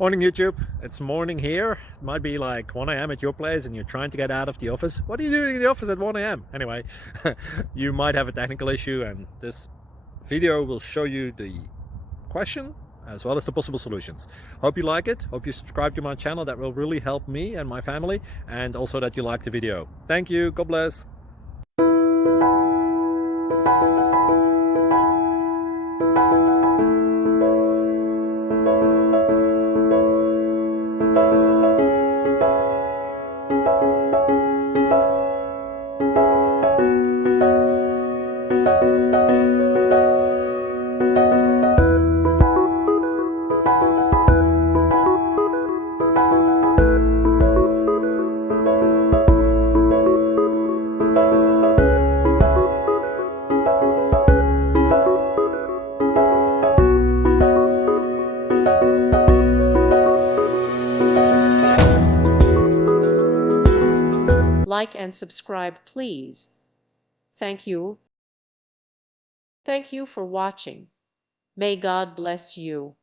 Morning YouTube, it's morning here. It might be like 1 a.m. at your place and you're trying to get out of the office. What are you doing in the office at 1 a.m.? Anyway, you might have a technical issue and this video will show you the question as well as the possible solutions. Hope you like it, hope you subscribe to my channel. That will really help me and my family, and also that you like the video. Thank you, God bless. Like and subscribe, please. Thank you. Thank you for watching. May God bless you.